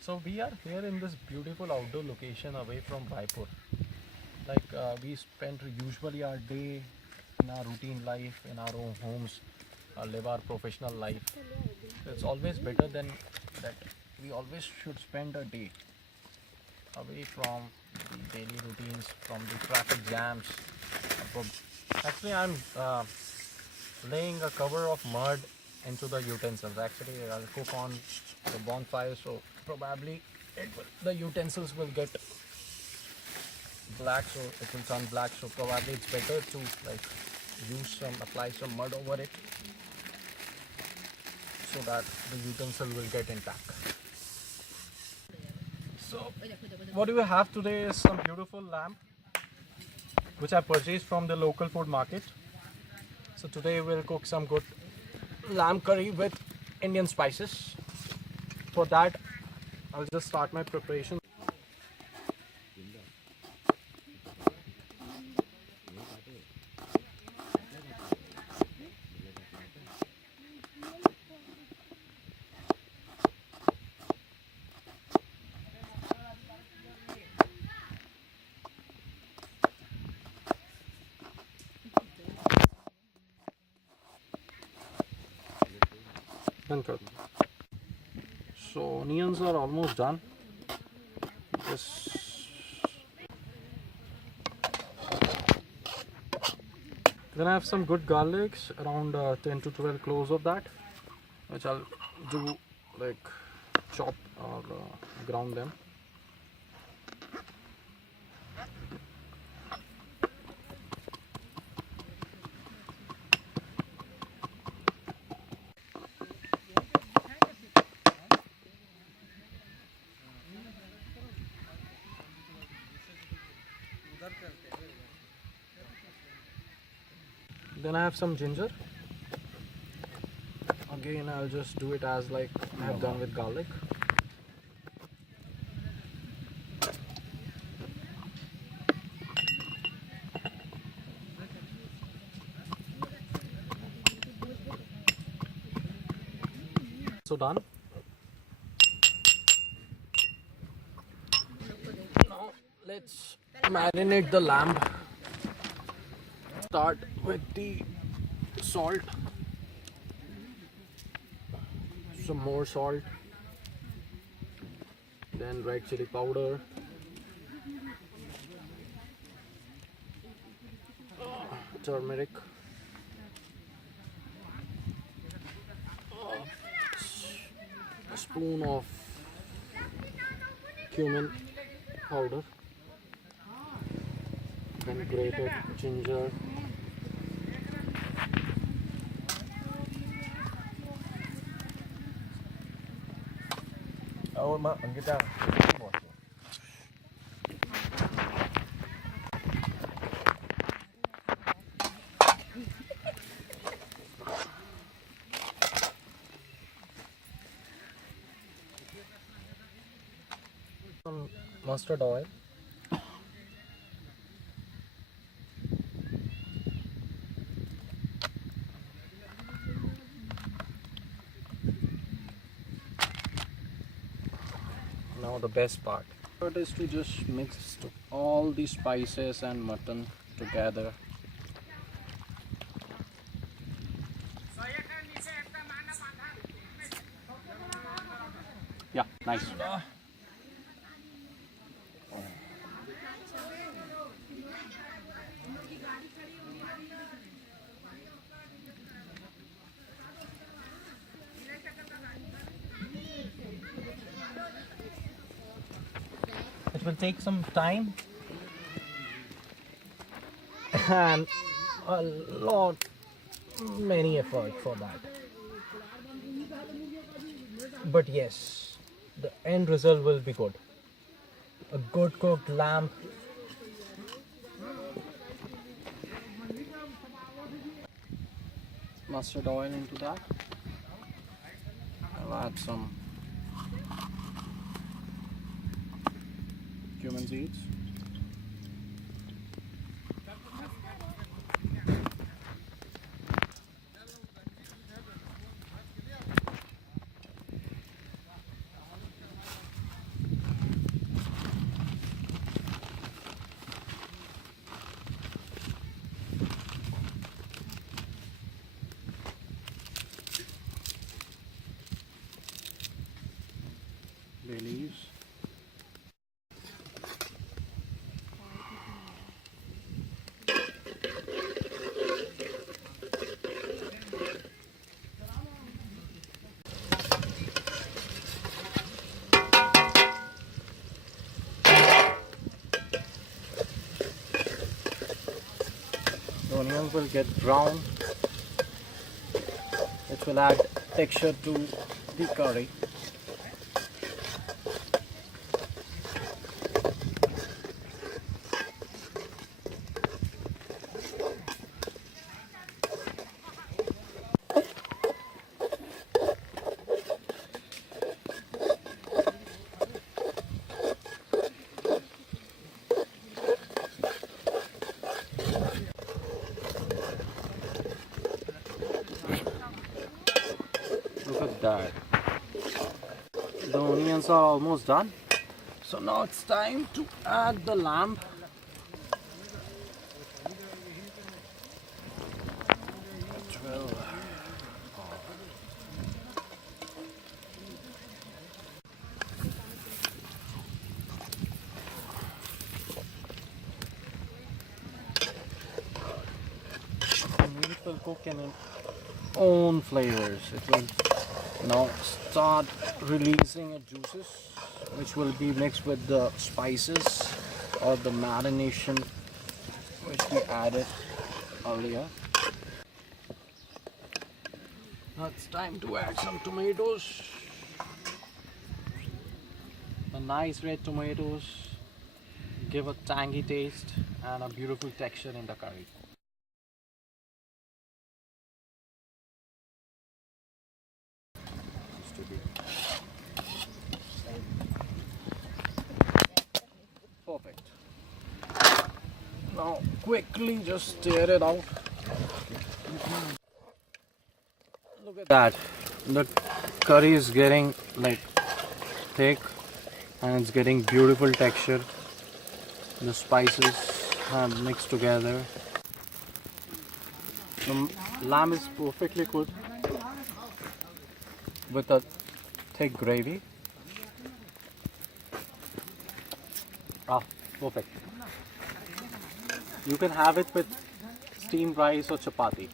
So we are here in this beautiful outdoor location away from Raipur. We spend usually our day in our routine life, in our own homes, live our professional life. So it's always better than that. We always should spend a day away from the daily routines, from the traffic jams. Actually, I'm laying a cover of mud into the utensils. Actually, I'll cook on the bonfire, so probably the utensils will get black, so it will turn black. So probably it's better to apply some mud over it so that the utensil will get intact. So what do we have today is some beautiful lamb which I purchased from the local food market. So today we'll cook some good lamb curry with Indian spices. For that, I'll just start my preparation. So onions are almost done. Then I have some good garlics, around 10 to 12 cloves of that, which I'll do like chop or ground them. Then I have some ginger. Again, I'll just do it as like I have done with garlic. So done. Now let's marinate the lamb. Start with the salt, some more salt, then red chili powder, turmeric, a spoon of cumin powder, then grated ginger, some mustard oil, now the best part. It is to just mix all the spices and mutton together. Yeah, nice. It will take some time and many effort for that. But yes, the end result will be good. A good cooked lamb. Mustard oil into that. I'll add some cumin seeds. bay leaves. The onions will get brown. It will add texture to the curry. Look at that. The onions are almost done. So now it's time to add the lamb. Meat will cook in its own flavors. It will now start releasing its juices, which will be mixed with the spices or the marination which we added earlier. Now it's time to add some tomatoes. The nice red tomatoes give a tangy taste and a beautiful texture in the curry. Perfect. Now quickly just stir it out. Look at that. The curry is getting like thick and it's getting beautiful texture. The spices have mixed together. The lamb is perfectly cooked with a thick gravy. Ah, perfect. You can have it with steamed rice or chapati.